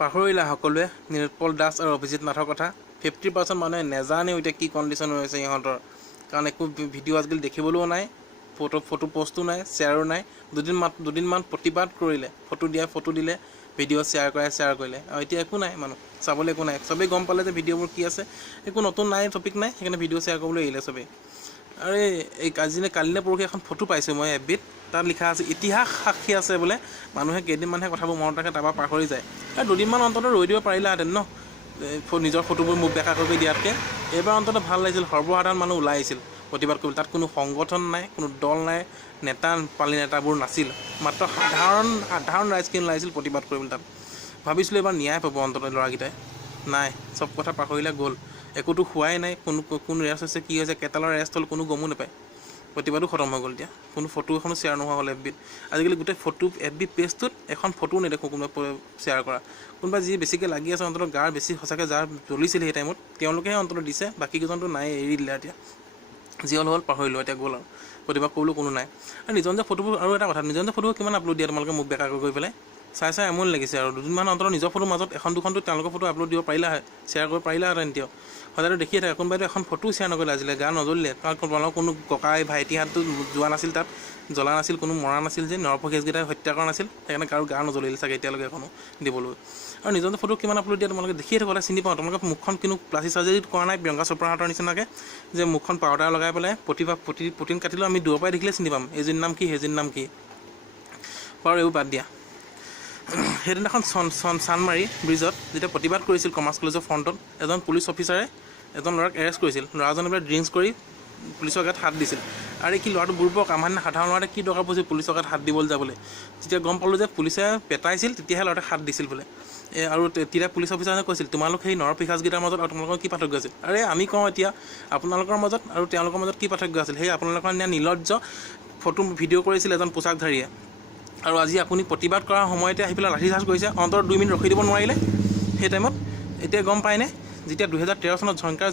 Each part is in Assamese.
পাহৰিলা সকলোৱে নিৰুৎপল দাস আৰু অভিজিত নাথৰ কথা। 50% মানুহে নেজানেও এতিয়া কি কণ্ডিশ্যন হৈ আছে ইহঁতৰ, কাৰণ একো ভিডিঅ' আজিকালি দেখিবলৈও নাই, ফটো পষ্টো নাই, শ্বেয়াৰো নাই। দুদিনমান প্ৰতিবাদ কৰিলে, ফটো দিলে, ভিডিঅ' শ্বেয়াৰ কৰিলে, আৰু এতিয়া একো নাই, মানুহ চাবলৈ একো নাই। চবেই গম পালে যে ভিডিঅ'বোৰ কি আছে, একো নতুন নাই, টপিক নাই, সেইকাৰণে ভিডিঅ' শ্বেয়াৰ কৰিবলৈ এৰিলে চবেই। আৰু এই কালিনে পৰহি এখন ফটো পাইছোঁ মই এফবিত, তাত লিখা আছে ইতিহাস সাক্ষী আছে বোলে। মানুহে কেইদিনমানহে কথাবোৰ মনত ৰাখে, তাৰপৰা পাহৰি যায়। আৰু দুদিনমান অন্ততঃ ৰৈ দিব পাৰিলাহেঁতেন ন, নিজৰ ফটোবোৰ মুখ দেখা কৰি দিয়াতকৈ। এইবাৰ অন্ততঃ ভাল লাগিছিল, সৰ্বসাধাৰণ মানুহ ওলাই আহিছিল প্ৰতিবাদ কৰিবলৈ। তাত কোনো সংগঠন নাই, কোনো দল নাই, পালি নেতাবোৰ নাছিল, মাত্ৰ সাধাৰণ ৰাইজখিনি ওলাইছিল প্ৰতিবাদ কৰিবলৈ তাত। ভাবিছিলোঁ এইবাৰ ন্যায় পাব অন্ততঃ ল'ৰাকেইটাই, নাই, চব কথা পাহৰিলে গ'ল। একোতো হোৱাই নাই, কোন ৰেষ্ট হৈছে, কি হৈছে, কেইটালৰ ৰেষ্ট হ'ল, কোনো গমো নাপায়। প্ৰতিবাদো খতম হৈ গ'ল এতিয়া, কোনো ফটো এখনো শ্বেয়াৰ নোহোৱা হ'ল এফবিত। আজিকালি গোটেই ফটো এফবি পেজটোত এখন ফটোও নেদেখোঁ কোনোবাই শ্বেয়াৰ কৰা। কোনোবা যি বেছিকৈ লাগি আছে অন্ততঃ গাৰ বেছি সঁচাকৈ যাৰ জ্বলিছিল সেই টাইমত, তেওঁলোকেহে অন্ততঃ দিছে, বাকীকেইজনতো নাই, এৰি দিলে এতিয়া। যি হ'ল পাহৰিলোঁ, এতিয়া গ'ল আৰু প্ৰতিবাদ কৰিবলৈও কোনো নাই। আৰু নিজৰ ফটোবোৰ, আৰু এটা কথা, নিজৰ ফটোবোৰ কিমান আপলোড দিয়া তোমালোকে মুখ বেকা কৰি পেলাই, চাই আমনি লাগিছে। আৰু দুদিনমান অন্ততঃ নিজৰ ফটোৰ মাজত এখন দুখনটো তেওঁলোকৰ ফটো আপলোড দিব পাৰিলা হয়, শ্বেয়াৰ কৰিব পাৰিলাহেঁতেন। এতিয়াও সদায়তো দেখিয়ে থাকে, কোনোবাইতো এখন ফটো শ্বেয়াৰ নকৰিলে আজিলৈ, গা নজ্বলিলে, কাৰণ তোমালোকৰ কোনো ককাই ভাইটিহঁতো যোৱা নাছিল তাত, জ্বলা নাছিল, কোনো মৰা নাছিল যে, নৰপকেশকেইটাই হত্যা কৰা নাছিল, সেইকাৰণে কাৰো গা নজ্বলিল চাগে এতিয়ালৈকে এখনো দিবলৈ। আৰু নিজৰ ফটো কিমান আপলোড দিয়া তোমালোকে দেখিয়ে থাকোঁ, চিনি পাওঁ। তোমালোকে মুখখন কিন্তু প্লাষ্টিক চাৰ্জাৰী কৰা নাই প্ৰিয়ংকা চোপ্ৰাহঁতৰ নিচিনাকৈ, যে মুখখন পাউডাৰ লগাই পেলাই প্ৰটিন কাটিলেও আমি দূৰৰ পৰাই দেখিলে চিনি পাম, এইজনীৰ নাম কি, সেইজনীৰ নাম কি। বাৰু এইবোৰ বাদ দিয়া। সেইদিনাখন চানমাৰী ব্ৰিজত যেতিয়া প্ৰতিবাদ কৰিছিল কমাৰ্চ কলেজৰ ফ্ৰণ্টত, এজন পুলিচ অফিচাৰে এজন ল'ৰাক এৰেষ্ট কৰিছিল। ল'ৰাজনে বোলে ড্ৰিংকছ কৰি পুলিচৰ গাত হাত দিছিল। আৰু কি ল'ৰাটো বুৰ্বক, আমাৰ সাধাৰণ ল'ৰাটোৱে কি দৰকাৰ পৰিছিল পুলিচৰ গাত হাত দিবলৈ যাবলৈ। যেতিয়া গম পালোঁ যে পুলিচে পেটাইছিল, তেতিয়াহে ল'ৰাটোৱে হাত দিছিল বোলে। আৰু তেতিয়া পুলিচ অফিচাৰজনে কৈছিল, তোমালোক সেই নৰপিশাচকেইটাৰ মাজত আৰু তোমালোকৰ কি পাৰ্থক্য আছিল? আৰে আমি কওঁ এতিয়া, আপোনালোকৰ মাজত আৰু তেওঁলোকৰ মাজত কি পাৰ্থক্য আছিল? সেই আপোনালোকৰ নিয়া নিৰ্লজ্জ ভিডিঅ' কৰিছিল এজন পোছাকধাৰীয়ে, আৰু আজি আপুনি প্ৰতিবাদ কৰাৰ সময়তে আহি পেলাই লাঠিচাৰ্জ কৰিছে। অন্ততঃ 2 মিনিট ৰখি দিব নোৱাৰিলে সেই টাইমত? এতিয়া গম পায়নে, যেতিয়া 2013 চনত ঝংকাৰ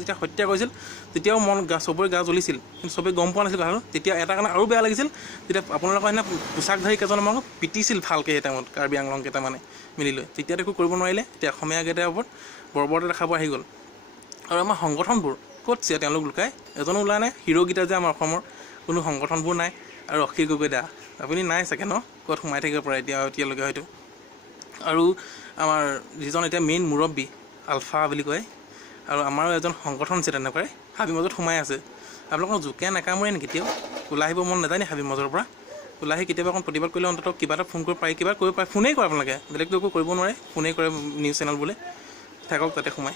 যেতিয়া হত্যা কৰিছিল, তেতিয়াও চবৰে গা জ্বলিছিল, কিন্তু চবেই গম পোৱা নাছিল কথাটো। তেতিয়া এটা কাৰণে আৰু বেয়া লাগিছিল, তেতিয়া আপোনালোকৰ সেইদিনা পোছাকধাৰী কেইজনমানক পিটিছিল ভালকৈ সেই টাইমত, কাৰ্বি আংলং কেইটামানে মিলি লৈ। তেতিয়াতো একো কৰিব নোৱাৰিলে, এতিয়া অসমীয়াকেইটাৰ ওপৰত বৰ্বৰতে দেখাব আহি গ'ল। আৰু আমাৰ সংগঠনবোৰ ক'ত আছে তেওঁলোক লুকাই? এজনো ওলাই নাই, হিৰোগীটা যে আমাৰ অসমৰ, কোনো সংগঠনবোৰ নাই। আৰু অখিল গগৈ দা, আপুনি নাই চাগে ন, ক'ত সোমাই থাকিব পাৰে এতিয়ালৈকে হয়তো। আৰু আমাৰ যিজন এতিয়া মেইন মুৰব্বী আলফা বুলি কয়, আৰু আমাৰো এজন সংগঠন আছে তেনেকুৱাই, হাবিৰ মাজত সোমাই আছে। আপোনালোকক জোকে নাকামোৰে নেকি? কেতিয়াও ওলাই আহিব মন নাযায় নি হাবিৰ মাজৰ পৰা? ওলাই আহি কেতিয়াবা অকণ প্ৰতিবাদ কৰিলে অন্ততঃ কিবা এটা ফোন কৰিব পাৰি, কিবা কৰিব পাৰে, ফোনেই কৰে আপোনালোকে, বেলেগটো একো কৰিব নোৱাৰে, ফোনেই কৰে নিউজ চেনেল বোলে, থাকক তাতে সোমাই।